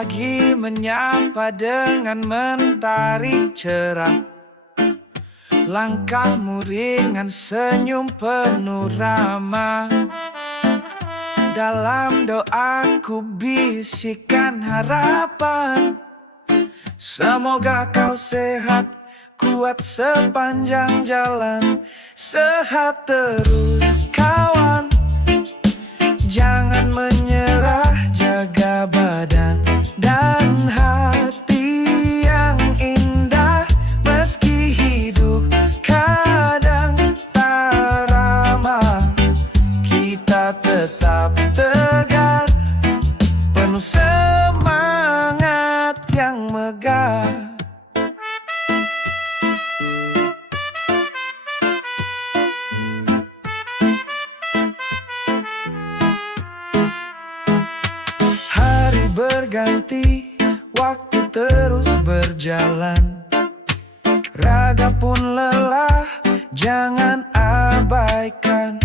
Pagi menyapa dengan mentari cerah. Langkahmu ringan, senyum penuh ramah. Dalam doaku bisikan harapan. Semoga kau sehat, kuat sepanjang jalan. Sehat terus kawan, jangan menyerah. Jaga badan dan hati yang indah. Meski hidup kadang tak ramah, kita tetap tegar, penuh semangat yang megah. Berganti, waktu terus berjalan. Raga pun lelah, jangan abaikan.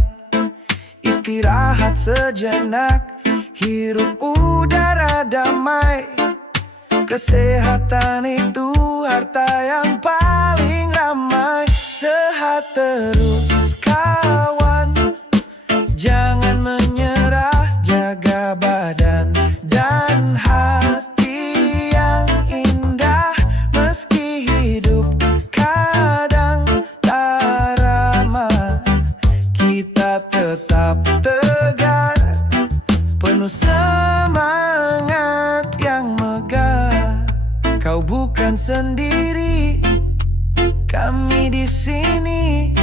Istirahat sejenak, hirup udara damai. Kesehatan itu harta yang paling ramai. Sehat terus kawan, jangan menyerah. Jaga badan dan hati yang indah. Meski hidup kadang tak ramah, kita tetap tegar, penuh semangat yang megah. Kau bukan sendiri, kami di sini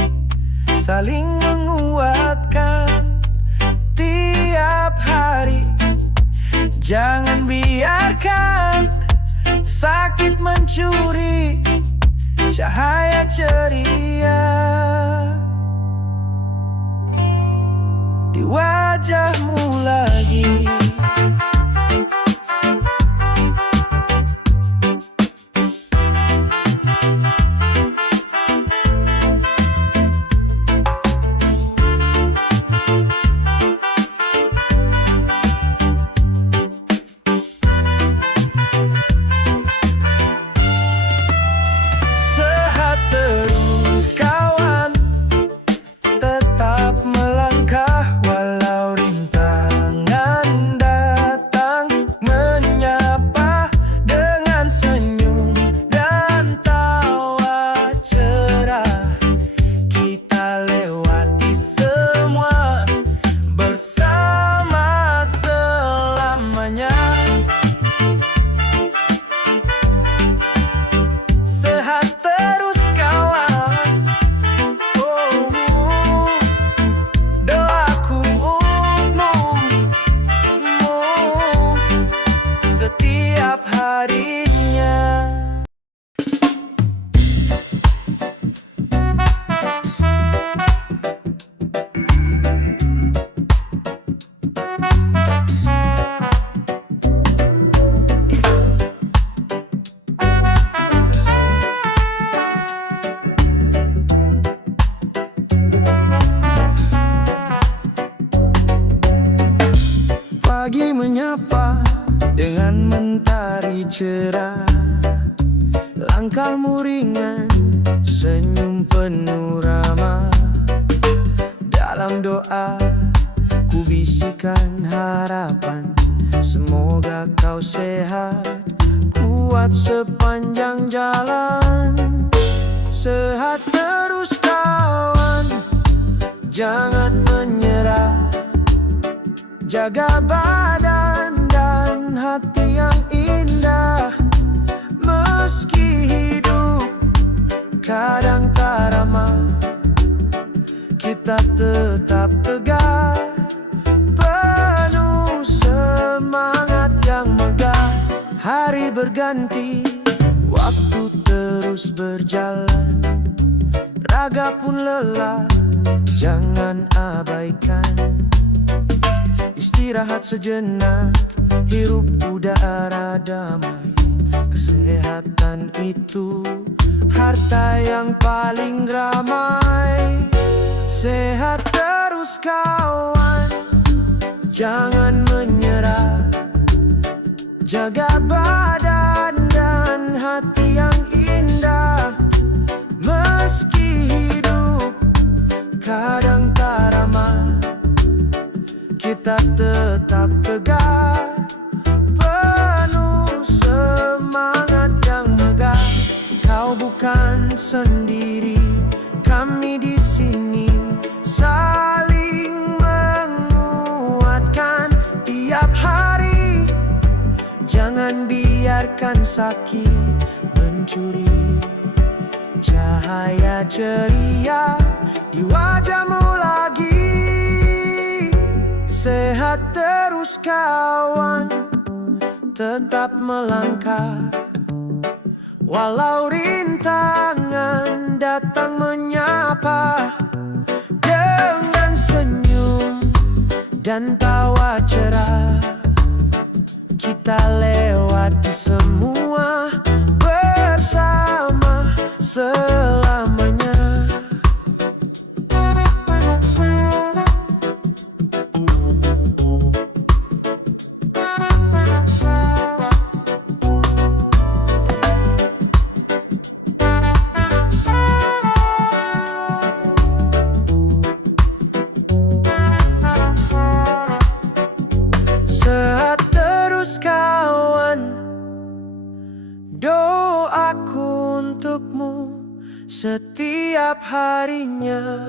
saling menguatkan tiap hari. Jangan biarkan sakit mencuri cahaya ceria di wajahmu lagi. Pagi menyapa dengan mentari cerah. Langkahmu ringan, senyum penuh ramah. Dalam doa ku bisikan harapan. Semoga kau sehat, kuat sepanjang jalan. Sehat terus kawan, jangan menyerah. Jaga badan dan hati yang indah. Meski hidup kadang tak ramah, kita tetap tegar, penuh semangat yang megah. Hari berganti, waktu terus berjalan. Raga pun lelah, jangan abaikan. Istirahat sejenak, hirup udara damai. Kesehatan itu harta yang paling ramai. Sehat terus kawan, jangan menyerah. Jaga Kau bukan sendiri, kami di sini saling menguatkan tiap hari. Jangan biarkan sakit mencuri cahaya ceria di wajahmu lagi. Sehat terus kawan, tetap melangkah walau rintangan datang menyapa. Dengan senyum dan tawa cerah, kita lewati semua bersama selamanya. Sehat terus kawan, doaku untukmu setiap harinya.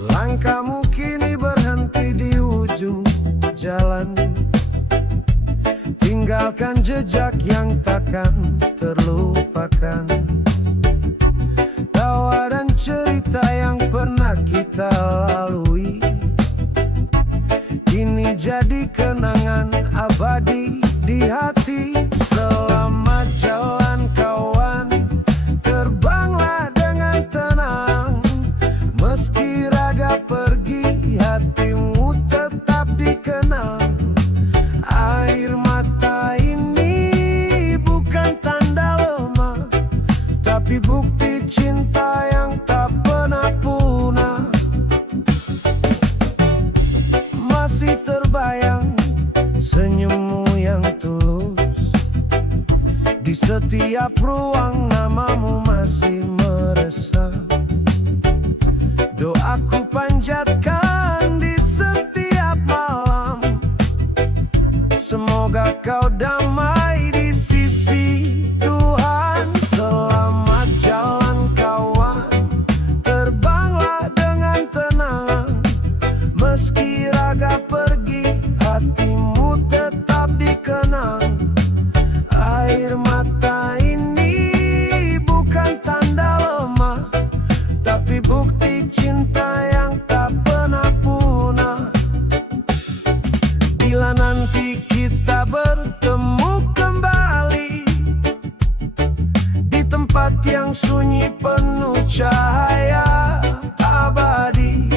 Langkahmu kini berhenti di ujung jalan, tinggalkan jejak yang takkan terlupakan. Tawa dan cerita yang pernah kita lalui kini jadi kenangan abadi di hati. Selamat jalan kawan, terbanglah dengan tenang. Meski raga pergi, hatimu tetap dikenang. Air mata ini bukan tanda lemah, tapi bukti cinta yang tak pernah punah. Masih terbayang senyummu yang tulus, di setiap ruang namamu masih meresap. Doaku panjatkan di setiap malam, semoga kau damai di sisi Tuhan. Selamat jalan kawan, terbanglah dengan tenang. Meski raga pergi, hatimu tetap dikenang. Air mata ini bukan tanda lemah, tapi bukti cinta yang tak pernah punah. Bila nanti kita bertemu kembali di tempat yang sunyi penuh cahaya abadi,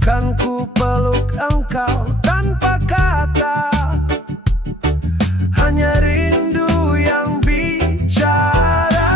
kan ku peluk engkau tanpa kata, hanya rindu yang bicara.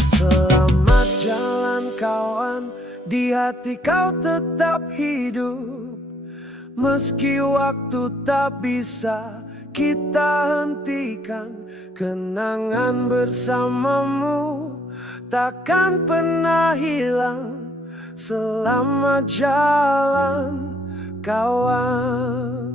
Selamat jalan kawan, di hati kau tetap hidup. Meski waktu tak bisa kita hentikan, kenangan bersamamu takkan pernah hilang. Selamat jalan kawan.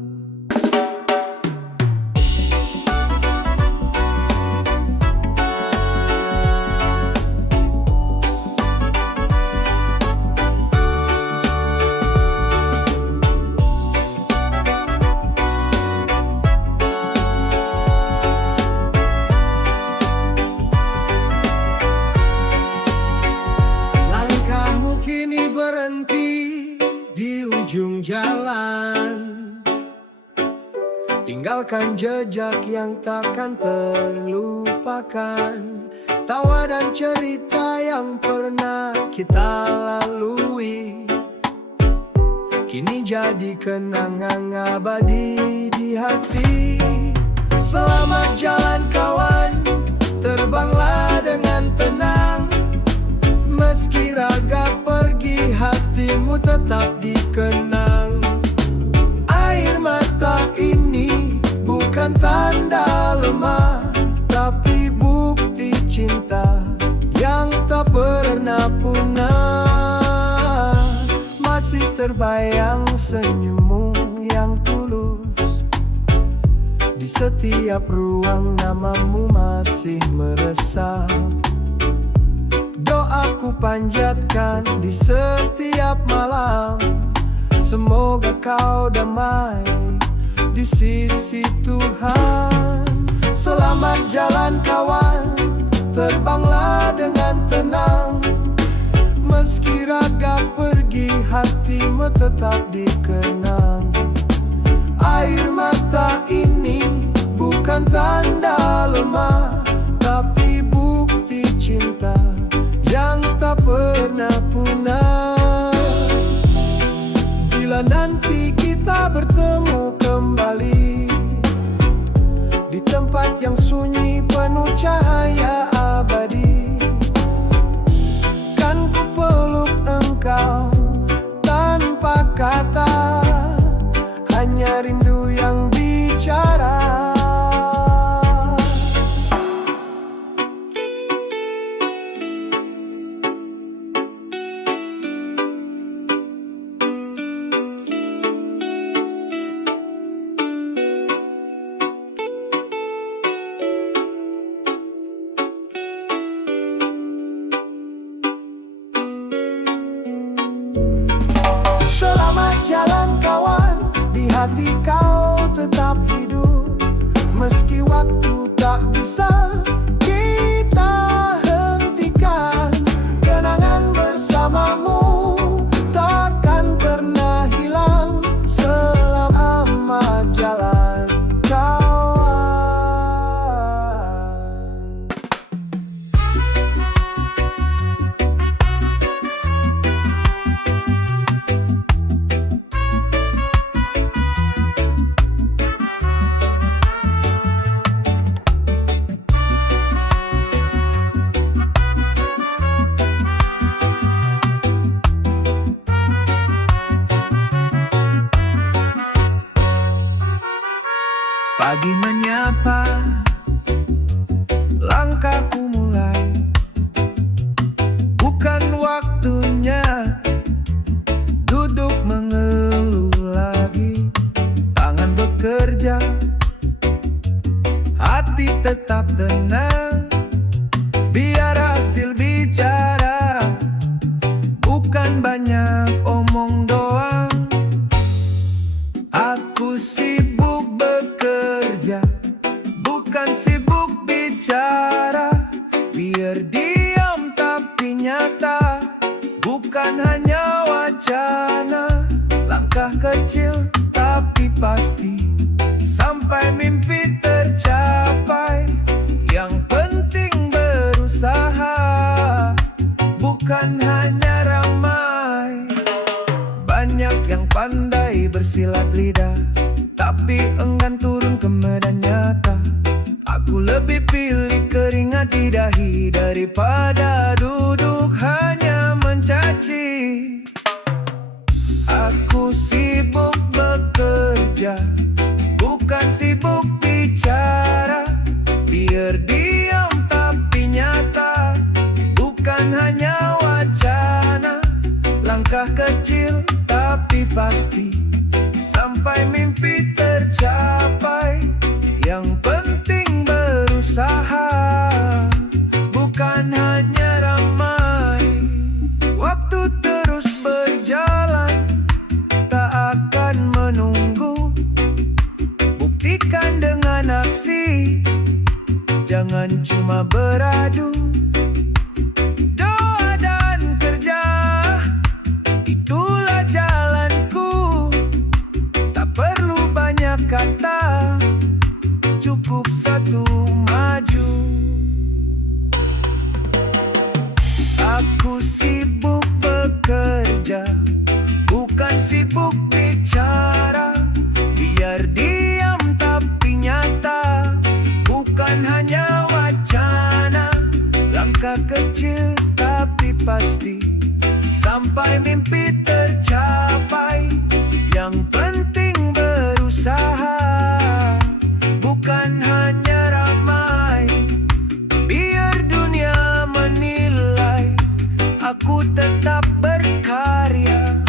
Langkahmu kini berhenti di ujung jalan. Tinggalkan jejak yang takkan terlupakan. Tawa dan cerita yang pernah kita lalui kini jadi kenangan abadi di hati. Selamat jalan kawan, terbanglah dengan tenang. Meski raga pergi, hatimu tetap dikenang. Air mata ini bukan tanda lemah, tapi bukti cinta yang tak pernah punah. Masih terbayang senyummu yang tulus, di setiap ruang namamu masih meresap. Doaku panjatkan di setiap malam, semoga kau damai di sisi Tuhan. Selamat jalan kawan, terbanglah dengan tenang. Meski raga pergi, hatimu tetap dikenang. Air mata ini bukan tanda lemah, tapi bukti cinta yang tak pernah punah. Bila nanti kita bertemu kembali di tempat yang sunyi penuh cahaya abadi, kan ku peluk engkau tanpa kata, hanya rindu yang bicara. Selamat jalan kawan, di hati kau tetap hidup. Meski waktu tak bisa kita hentikan, kenangan bersamamu takkan pernah hilang. Selamat jalan kawan. Pagi menyapa, langkahku mulai. Bukan waktunya duduk mengeluh lagi. Tangan bekerja, hati tetap tenang. Biar hasil bicara, bukan banyak omong doang. Aku sibuk bekerja, bukan sibuk bicara. Biar diam tapi nyata, bukan hanya wacana. Langkah kecil tapi pasti, sampai mimpi tercapai. Yang penting berusaha, bukan hanya ramai. Banyak yang pandai bersilat lidah, tapi enggan turun ke medan nyata. Aku lebih pilih keringat di dahi daripada duduk hanya mencaci. Aku sibuk bekerja, bukan sibuk bicara. Biar diam tapi nyata, bukan hanya wacana. Langkah kecil tapi pasti, sampai mimpi tercapai. Yang penting berusaha, bukan hanya ramai. Waktu terus berjalan, tak akan menunggu. Buktikan dengan aksi, jangan cuma beradu. Doa dan kerja, sampai mimpi tercapai. Yang penting berusaha, bukan hanya ramai. Biar dunia menilai, aku tetap berkarya.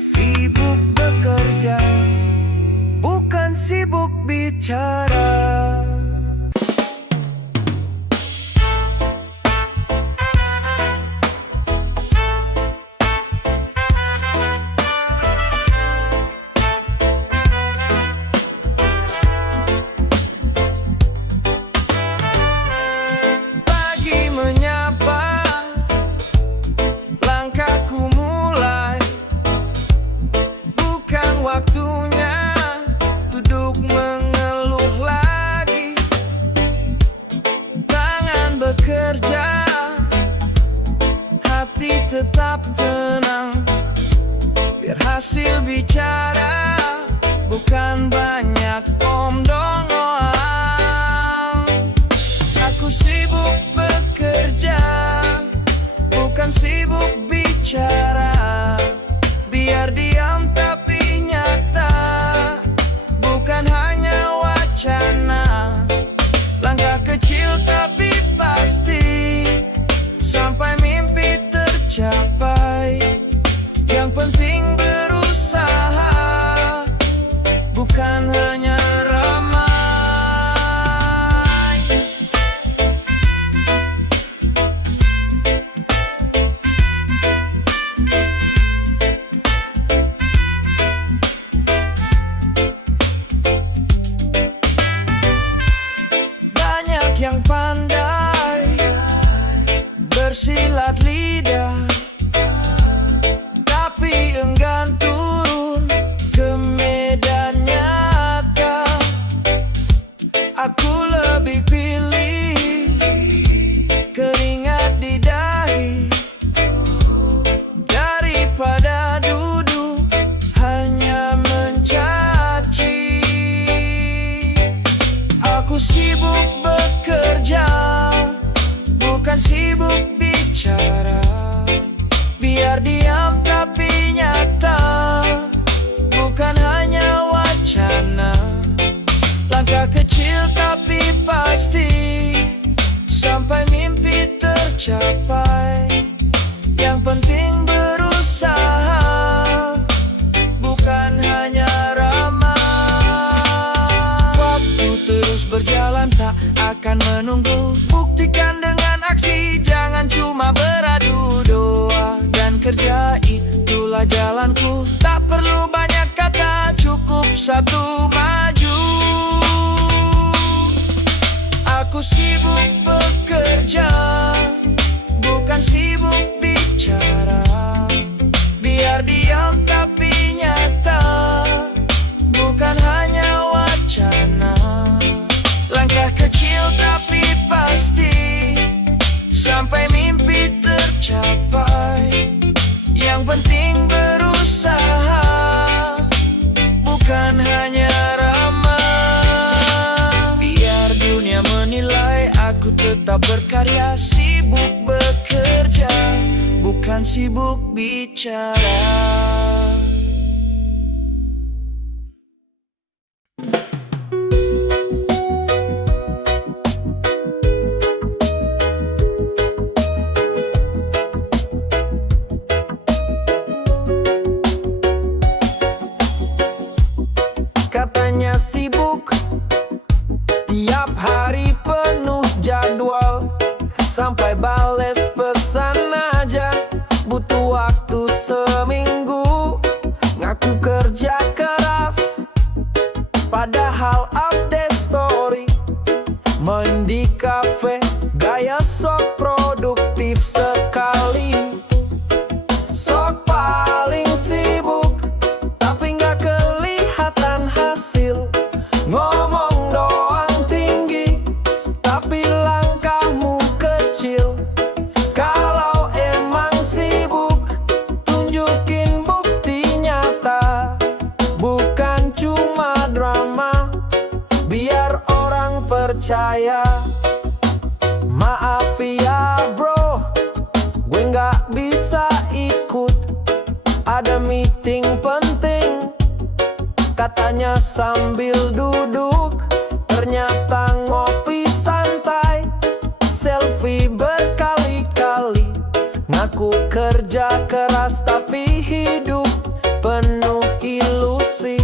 Sibuk bekerja, bukan sibuk bicara. Waktunya duduk mengeluh lagi. Tangan bekerja, hati tetap tenang. Biar hasil bicara, bukan banyak omong-omong. Aku sibuk bekerja, bukan sibuk bicara. Biar diam tapi nyata, bukan hanya wacana. Langkah kecil tapi pasti, sampai mimpi tercapai. Yang penting berusaha, bukan hanya ramai. Yang pandai bersilat lidah, tapi enggan turun ke medan nyata. Aku lebih pilih keringat di dahi daripada duduk hanya mencaci. Aku sibuk bekerja, bukan sibuk bicara. Biar diam tapi nyata, bukan hanya wacana. Langkah kecil tapi pasti, sampai mimpi tercapai. Yang penting berusaha, bukan hanya ramai. Waktu terus berjalan, tak akan menunggu. Buktikan dengan aksi, jangan cuma beradu. Doa dan kerja, itulah jalanku. Tak perlu banyak kata, cukup satu maju. Aku sibuk bekerja, bukan sibuk bicara. Biar diam tapi nyata, bukan hanya wacana. Langkah kecil tapi pasti, sampai mimpi tercapai. Yang penting berusaha, bukan hanya ramai. Biar dunia menilai, aku tetap berkarya. Sibuk bekerja, bukan sibuk bicara. Katanya sibuk, tiap hari penuh jadwal. Sampai bales pesan aja butuh waktu seminggu. Ngaku kerja keras, padahal update story. Main di cafe, gaya sok produktif sekali. Sok paling sibuk, tapi nggak kelihatan hasil. Ngomong doang tinggi, tapi langkahmu kecil. Kalau emang sibuk, tunjukin bukti nyata, bukan cuma drama. Biar orang percaya. Maaf ya bro, gue nggak bisa ikut. meeting penting, katanya sambil duduk. Ternyata ngopi santai, selfie berkali-kali. Ngaku kerja keras tapi hidup penuh ilusi.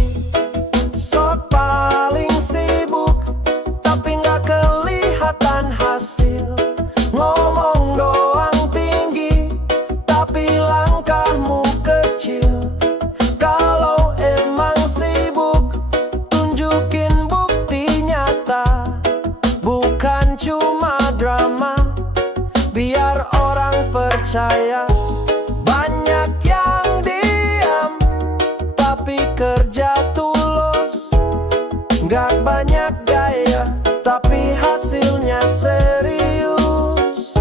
Sok paling sibuk tapi nggak kelihatan hasil. Ngomong doang tinggi tapi langkahmu kecil. Kalau emang sibuk, tunjukin bukti nyata, bukan cuma drama, biar orang percaya. Banyak yang diam tapi kerja tulus, nggak banyak gaya tapi hasilnya serius.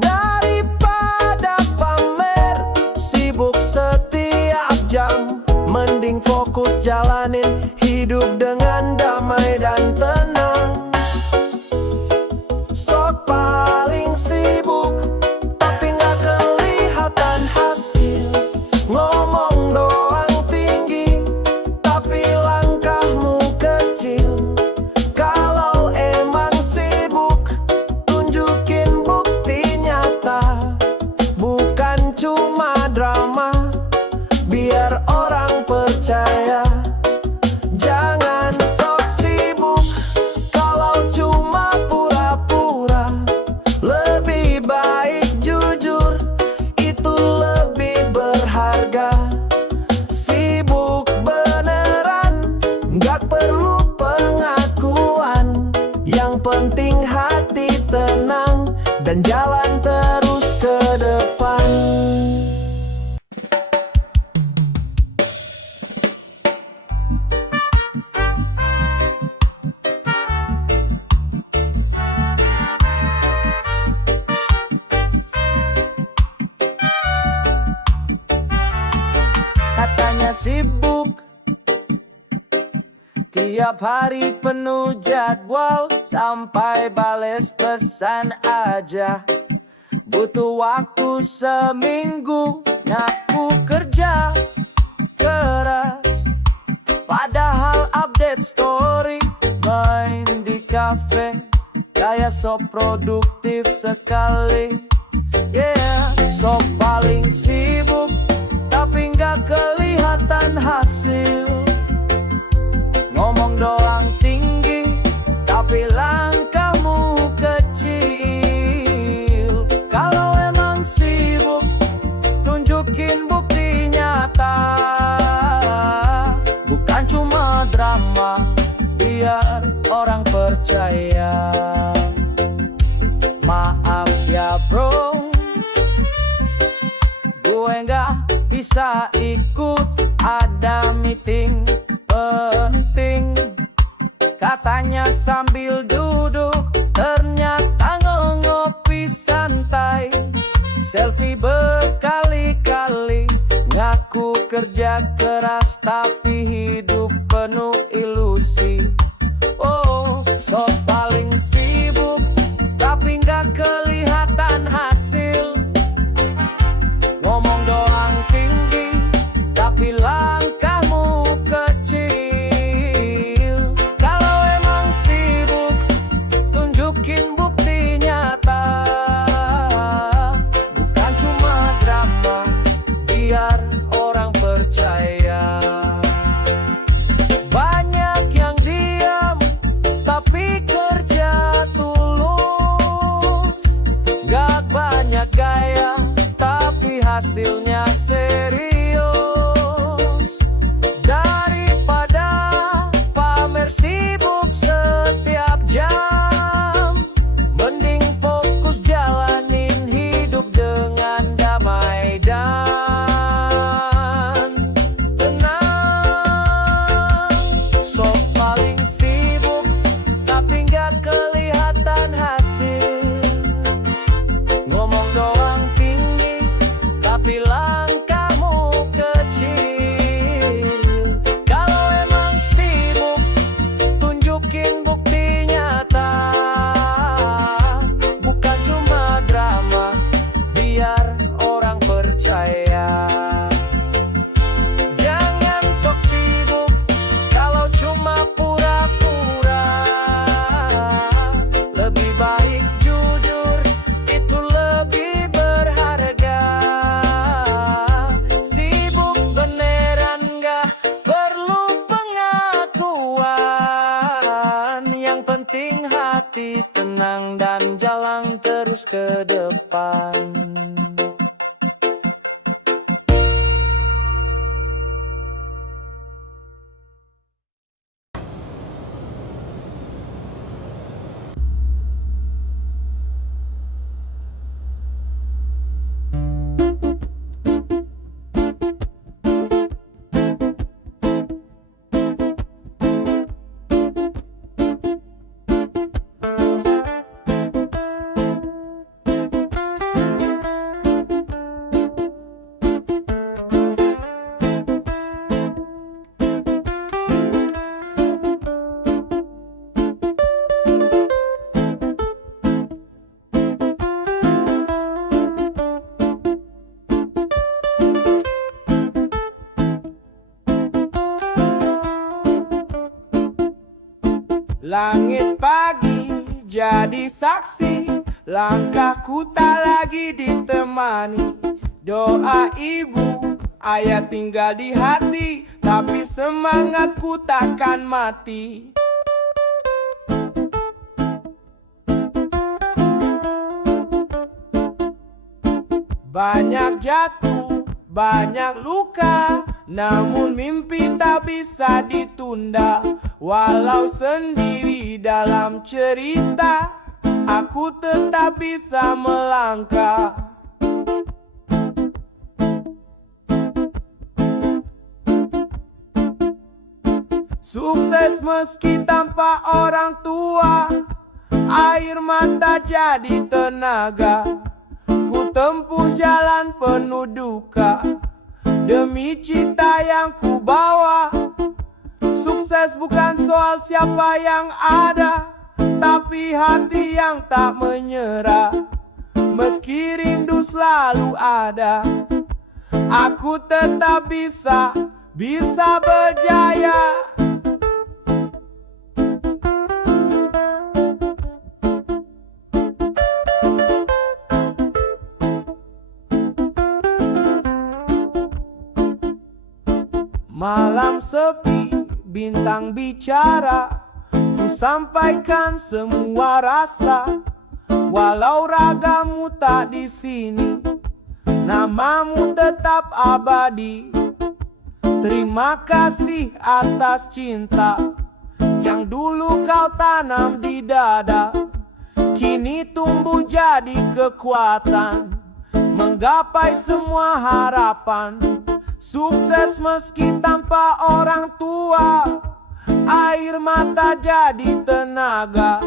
Daripada pamer sibuk setiap jam, mending fokus jalanin hidup dengan damai dan tenang. Sok paling sibuk tapi nggak kelihatan hasil. Ngomong doang tinggi tapi langkahmu kecil. Kalau emang sibuk, tunjukin bukti nyata, bukan cuma drama, biar orang percaya. Jangan sok sibuk kalau cuma pura-pura. Lebih baik jujur, itu lebih berharga. Sibuk beneran, nggak perlu pengakuan. Yang penting hati tenang dan jalan terus ke depan. Katanya sibuk, tiap hari penuh jadwal, sampai bales pesan aja. Butuh waktu seminggu, ngaku kerja keras, padahal update story, main di cafe, kayak sok produktif sekali. Yeah, sok paling sibuk tapi nggak kelihatan hasil. Ngomong doang tinggi tapi langkahmu kecil. Kalau emang sibuk, tunjukin bukti nyata, bukan cuma drama, biar orang percaya. Maaf ya bro, gue nggak bisa ikut, ada meeting penting, katanya sambil duduk. Ternyata ngopi santai, selfie berkali-kali. Ngaku kerja keras tapi hidup penuh ilusi. Oh, sok paling sibuk tapi nggak kelihatan hasil. Ngomong doang tinggi tapi langkahmu kecil. Kalau emang sibuk, tunjukin bukti nyata, bukan cuma drama, biar orang percaya. Banyak yang diam tapi kerja tulus, ke depan. Langit pagi jadi saksi, langkahku tak lagi ditemani. Doa ibu, ayah tinggal di hati, tapi semangatku takkan mati. Banyak jatuh, banyak luka, namun mimpi tak bisa ditunda. Walau sendiri dalam cerita, aku tetap bisa melangkah. Sukses meski tanpa orang tua, air mata jadi tenaga. Ku tempuh jalan penuh duka, demi cita yang ku bawa. Sukses bukan soal siapa yang ada, tapi hati yang tak menyerah. Meski rindu selalu ada, aku tetap bisa berjaya. Malam sepi, bintang bicara, ku sampaikan semua rasa. Walau ragamu tak di sini, namamu tetap abadi. Terima kasih atas cinta yang dulu kau tanam di dada. Kini tumbuh jadi kekuatan, menggapai semua harapan. Sukses meski tanpa orang tua, air mata jadi tenaga.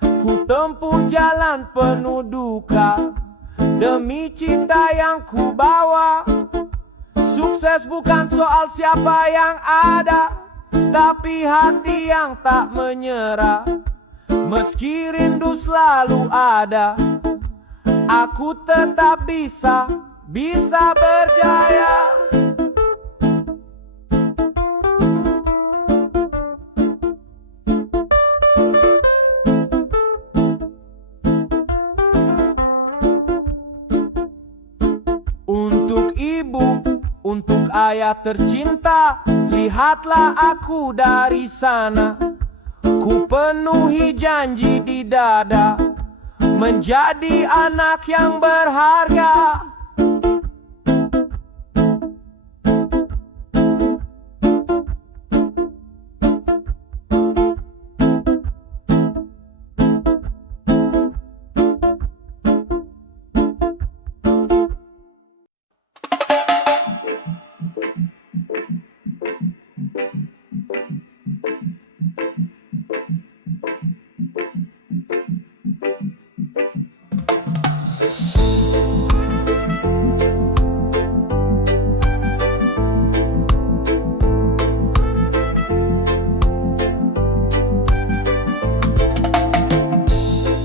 Ku tempuh jalan penuh duka, demi cita yang ku bawa. Sukses bukan soal siapa yang ada, tapi hati yang tak menyerah. Meski rindu selalu ada, aku tetap bisa berjaya. Untuk ibu, untuk ayah tercinta, lihatlah aku dari sana. Ku penuhi janji di dada, menjadi anak yang berharga.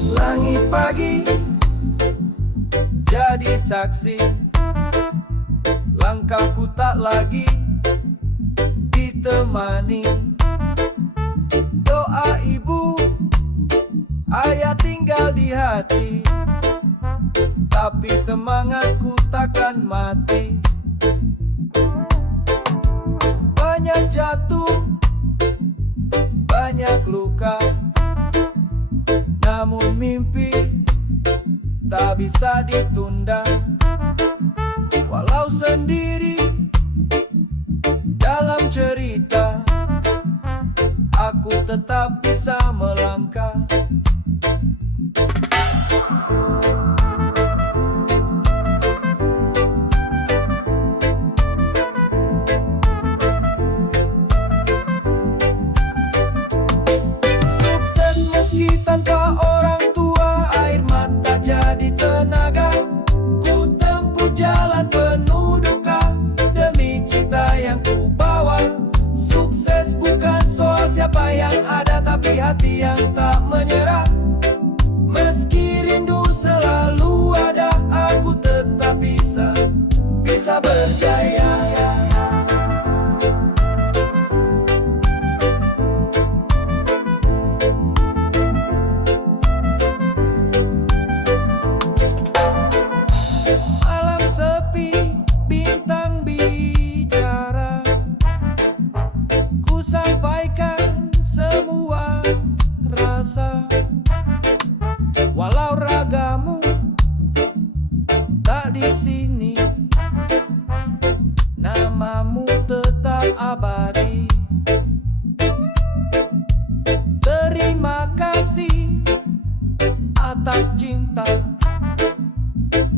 Langit pagi jadi saksi, langkahku tak lagi ditemani. Doa ibu, ayah tinggal di hati, tapi semangatku takkan mati. Banyak jatuh, banyak luka, namun mimpi tak bisa ditunda. Walau sendiri dalam cerita, aku tetap bisa melangkah. Sukses meski tanpa orang tua, air mata jadi tenaga. Ku tempuh jalan penuh duka demi cita yang ku bawa. Sukses bukan soal siapa yang ada, tapi hati yang tak menyerah. Meski rindu selalu ada, aku tetap bisa berjaya. Malam sepi, bintang bicara, ku sampaikan semua rasa. Walau ragamu tak di sini, namamu tetap abadi. Terima kasih atas cinta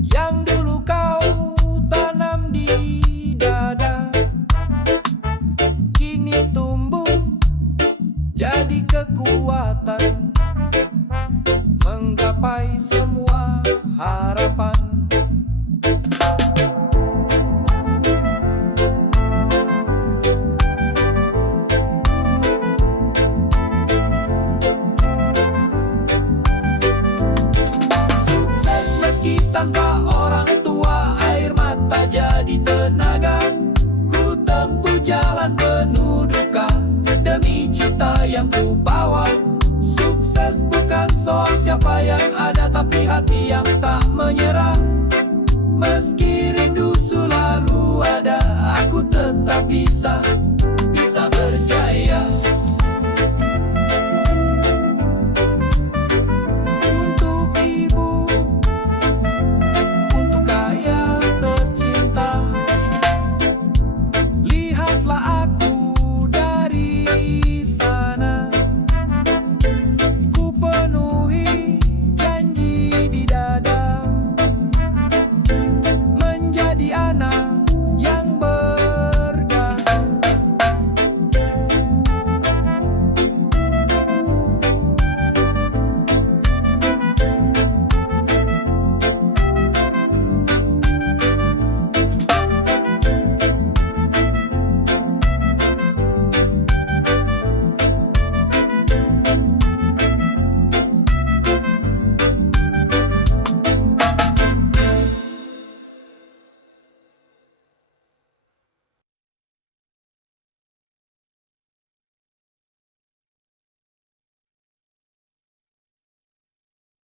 yang dulu kau tanam di dada. Kini tumbuh jadi kekuatan, menggapai semua harapan. Sukses meski tanpa orang tua, air mata jadi tenaga. Ku tempuh jalan penuh duka demi cita yang ku bawa. Sukses bukan soal siapa yang ada, tapi hati yang tak menyerah. Meski rindu selalu ada, aku tetap bisa